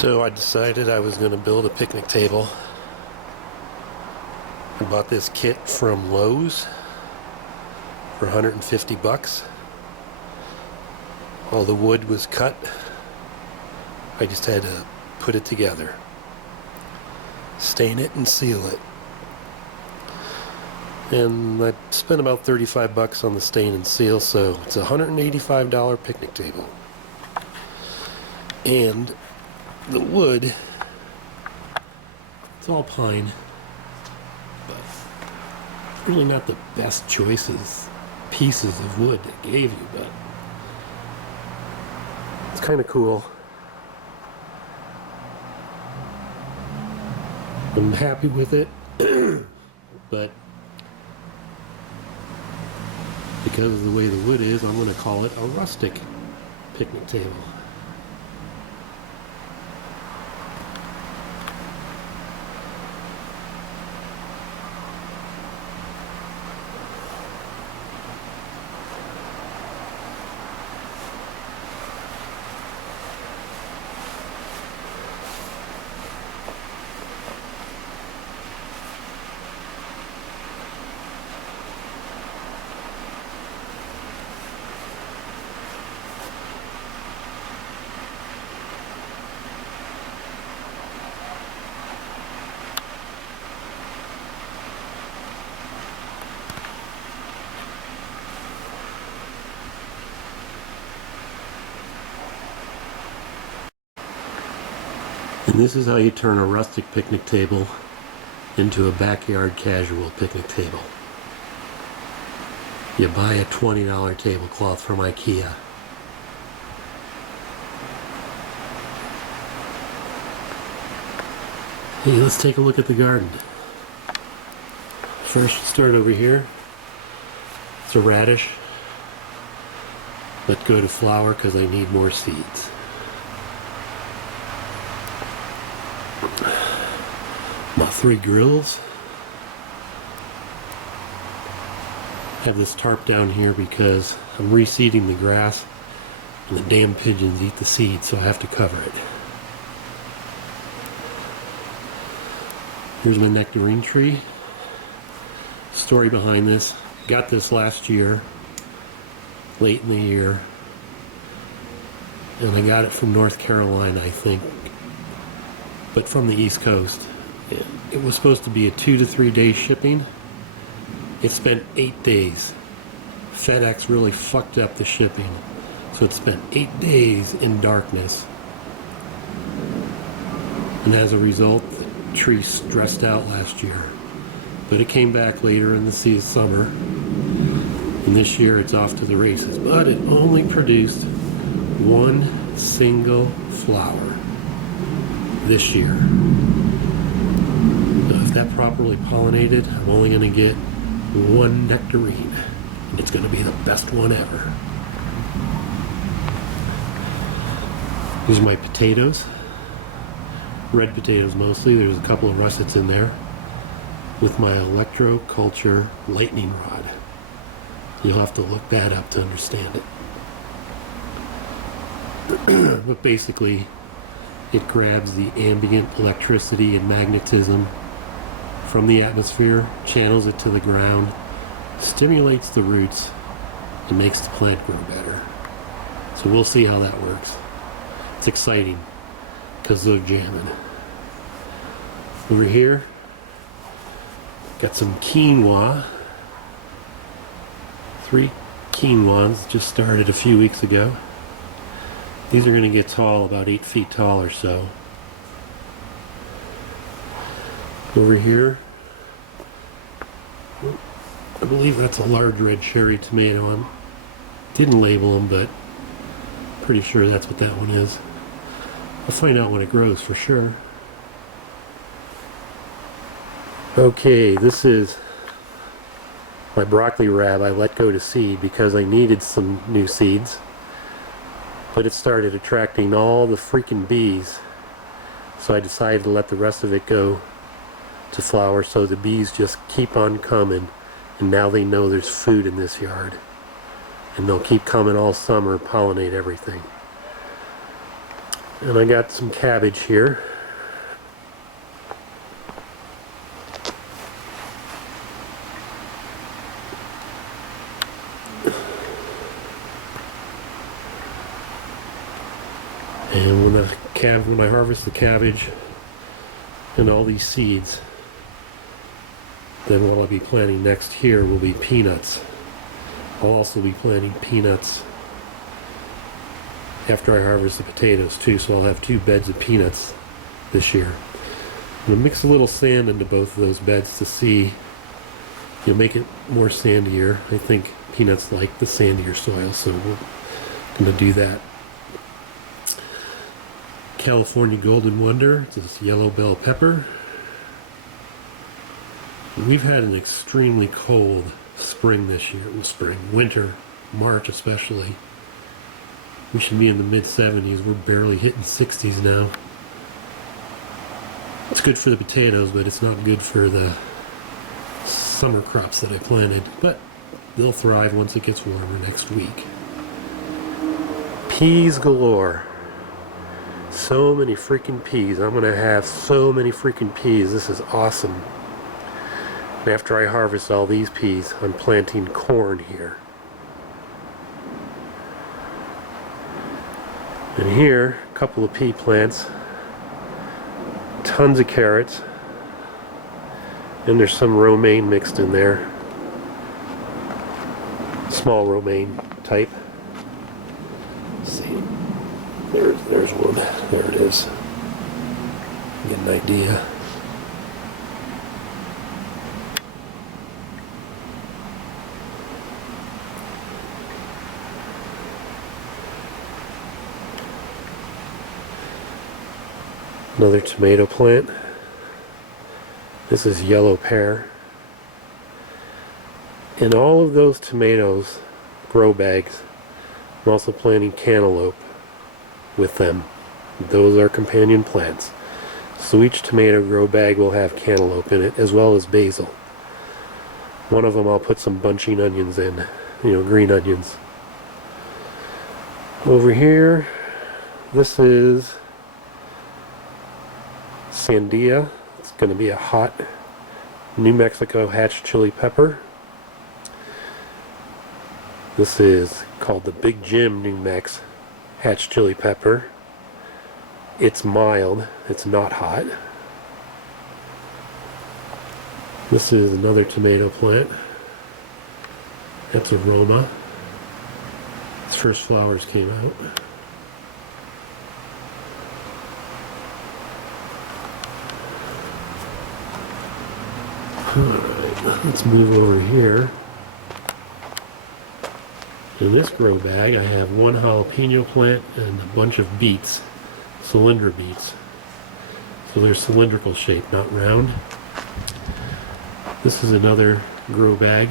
So I decided I was going to build a picnic table. I bought this kit from Lowe's for 150 bucks. All the wood was cut. I just had to put it together, stain it and seal it. And I spent about 35 bucks on the stain and seal, so it's a $185 picnic table. And the wood, it's all pine, but really not the best pieces of wood they gave you, but it's kind of cool. I'm happy with it, but because of the way the wood is, I'm going to call it a rustic picnic table. And this is how you turn a rustic picnic table into a backyard casual picnic table. You buy a $20 tablecloth from IKEA. Hey, let's take a look at the garden. First, start over here. It's a radish. Let go to flower because I need more seeds. My 3 grills. Have this tarp down here because I'm reseeding the grass and the damn pigeons eat the seed, so I have to cover it. Here's my nectarine tree. Story behind this. Got this last year, late in the year, and I got it from North Carolina, I think, but from the East Coast. It was supposed to be a 2 to 3 day shipping. It spent 8 days. FedEx really fucked up the shipping. So it spent 8 days in darkness. And as a result, the tree stressed out last year. But it came back later in the summer. And this year it's off to the races. But it only produced 1 single flower this year. If that properly pollinated, I'm only going to get 1 nectarine, and it's going to be the best one ever. These are my potatoes, red potatoes mostly. There's a couple of russets in there with my electroculture lightning rod. You'll have to look that up to understand it. But basically, it grabs the ambient electricity and magnetism from the atmosphere, channels it to the ground, stimulates the roots, and makes the plant grow better. So we'll see how that works. It's exciting because they're jamming. Over here, got some quinoa. 3 quinoas just started a few weeks ago. These are going to get tall, about 8 feet tall or so. Over here, I believe that's a large red cherry tomato. Didn't label them, but pretty sure that's what that one is. I'll find out when it grows for sure. Okay, this is my broccoli rab I let go to seed because I needed some new seeds. But it started attracting all the freaking bees. So I decided to let the rest of it go to flower so the bees just keep on coming, and now they know there's food in this yard. and they'll keep coming all summer, pollinate everything. And I got some cabbage here. And when I harvest the cabbage and all these seeds, then what I'll be planting next here will be peanuts. I'll also be planting peanuts after I harvest the potatoes too, so I'll have 2 beds of peanuts this year. I'm going to mix a little sand into both of those beds to see, make it more sandier. I think peanuts like the sandier soil, so we're going to do that. California Golden Wonder, it's this yellow bell pepper. We've had an extremely cold spring this year. Winter, March especially. We should be in the mid-70s. We're barely hitting 60s now. It's good for the potatoes, but it's not good for the summer crops that I planted. But they'll thrive once it gets warmer next week. Peas galore. So many freaking peas. I'm gonna have so many freaking peas. This is awesome. And after I harvest all these peas, I'm planting corn here. And here, a couple of pea plants. Tons of carrots. And there's some romaine mixed in there. Small romaine type. Let's see. There's one. There it is. Get an idea. Another tomato plant. This is yellow pear. In all of those tomatoes grow bags, I'm also planting cantaloupe with them. Those are companion plants. So each tomato grow bag will have cantaloupe in it, as well as basil. One of them I'll put some bunching onions in, green onions. Over here, this is sandia. It's going to be a hot New Mexico hatch chili pepper. This is called the Big Jim New Mex hatch chili pepper. It's mild, it's not hot. This is another tomato plant. That's Aroma. Its first flowers came out. Alright, let's move over here. In this grow bag I have 1 jalapeno plant and a bunch of beets, cylinder beets. So they're cylindrical shaped, not round. This is another grow bag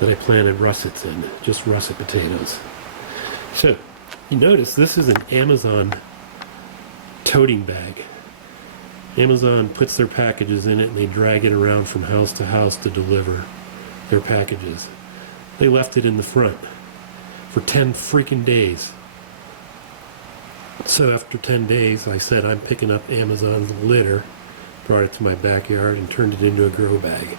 that I planted russets in, just russet potatoes. So, you notice this is an Amazon toting bag. Amazon puts their packages in it and they drag it around from house to house to deliver their packages. They left it in the front for 10 freaking days. So after 10 days, I said I'm picking up Amazon's litter, brought it to my backyard and turned it into a grow bag.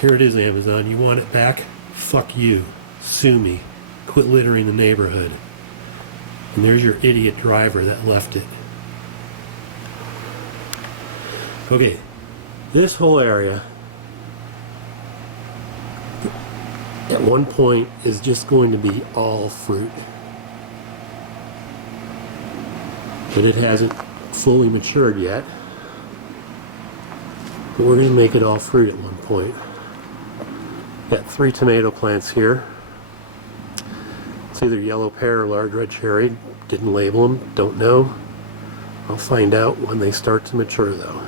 Here it is, Amazon. You want it back? Fuck you. Sue me. Quit littering the neighborhood. And there's your idiot driver that left it. Okay, this whole area at one point is just going to be all fruit. But it hasn't fully matured yet. But we're going to make it all fruit at one point. Got 3 tomato plants here. It's either yellow pear or large red cherry. Didn't label them, don't know. I'll find out when they start to mature though.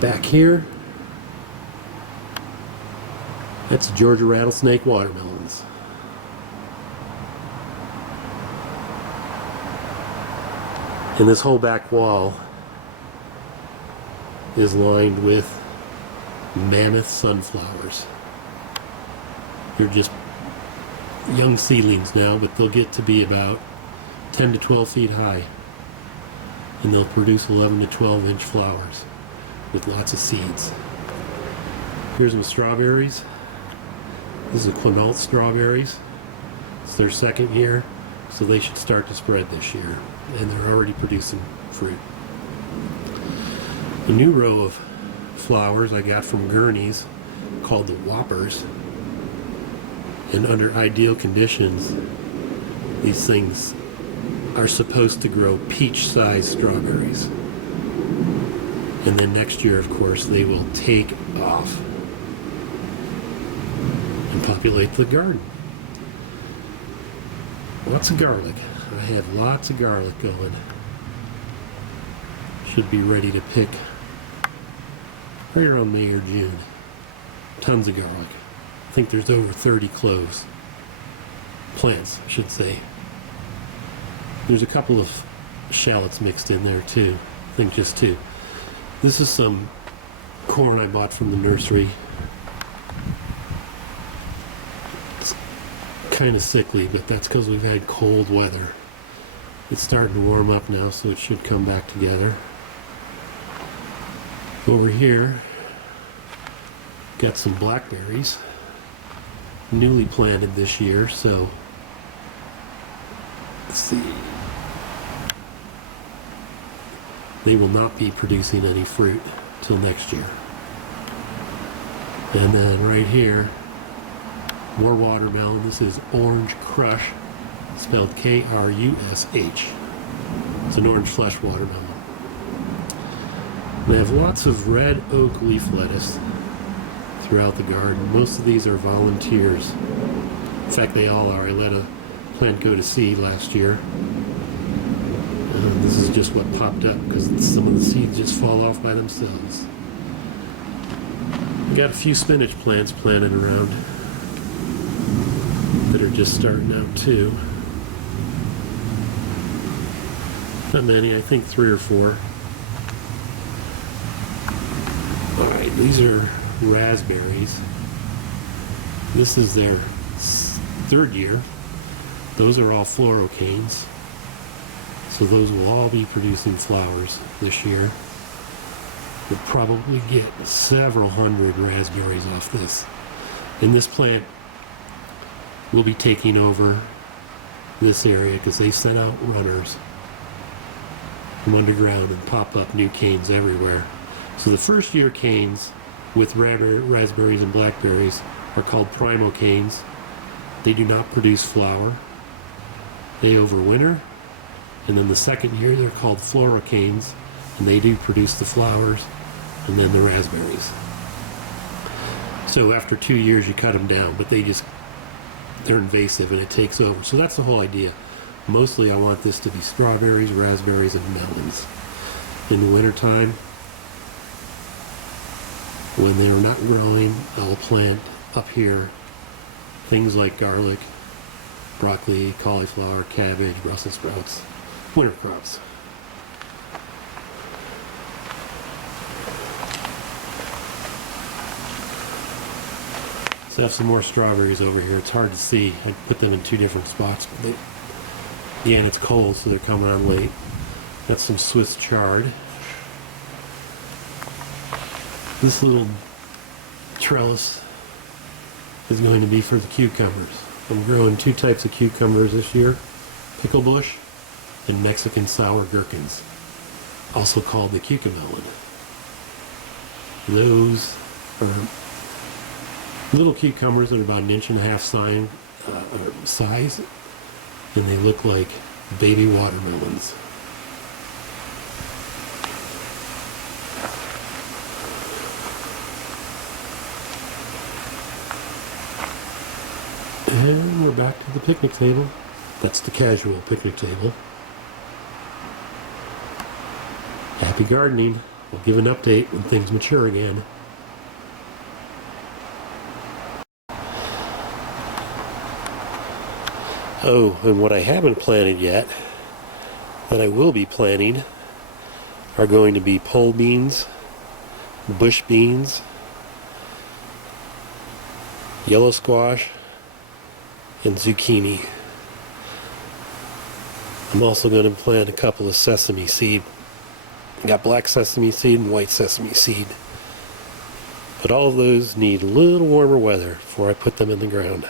Back here, that's Georgia rattlesnake watermelons. And this whole back wall is lined with mammoth sunflowers. They're just young seedlings now, but they'll get to be about 10 to 12 feet high. And they'll produce 11 to 12 inch flowers with lots of seeds. Here's some strawberries. This is Quinault strawberries. It's their second year, so they should start to spread this year. And they're already producing fruit. A new row of flowers I got from Gurney's called the Whoppers. And under ideal conditions, these things are supposed to grow peach-sized strawberries. And then next year, of course, they will take off and populate the garden. Lots of garlic. I have lots of garlic going. Should be ready to pick right around May or June. Tons of garlic. I think there's over 30 cloves. Plants, I should say. There's a couple of shallots mixed in there too. I think just two. This is some corn I bought from the nursery. It's kind of sickly, but that's because we've had cold weather. It's starting to warm up now, so it should come back together. Over here, got some blackberries, newly planted this year, so let's see. They will not be producing any fruit till next year. And then right here, more watermelon. This is Orange Crush, spelled K-R-U-S-H. It's an orange flesh watermelon. And I have lots of red oak leaf lettuce throughout the garden. Most of these are volunteers. In fact, they all are. I let a plant go to seed last year. This is just what popped up because some of the seeds just fall off by themselves. I got a few spinach plants planted around that are just starting out too. Not many, I think 3 or 4. Alright, these are raspberries. This is their 3rd year. Those are all fluorocanes. So those will all be producing flowers this year. We'll probably get several hundred raspberries off this. And this plant will be taking over this area because they sent out runners from underground and pop up new canes everywhere. So the first year canes with raspberries and blackberries are called primo canes. They do not produce flower. They overwinter. And then the second year they're called fluorocanes, and they do produce the flowers and then the raspberries. So after 2 years you cut them down, but they're invasive and it takes over. So that's the whole idea. Mostly I want this to be strawberries, raspberries, and melons. In the wintertime, when they're not growing, I'll plant up here things like garlic, broccoli, cauliflower, cabbage, Brussels sprouts. Winter crops. So I have some more strawberries over here. It's hard to see. I put them in 2 different spots. But and it's cold, so they're coming on late. That's some Swiss chard. This little trellis is going to be for the cucumbers. I'm growing 2 types of cucumbers this year. Pickle bush and Mexican sour gherkins, also called the cucamelon. Those are little cucumbers that are about 1.5 inches size, and they look like baby watermelons. And we're back to the picnic table. That's the casual picnic table. Happy gardening. I'll give an update when things mature again. Oh, and what I haven't planted yet, that I will be planting, are going to be pole beans, bush beans, yellow squash, and zucchini. I'm also going to plant a couple of sesame seed. I got black sesame seed and white sesame seed. But all of those need a little warmer weather before I put them in the ground.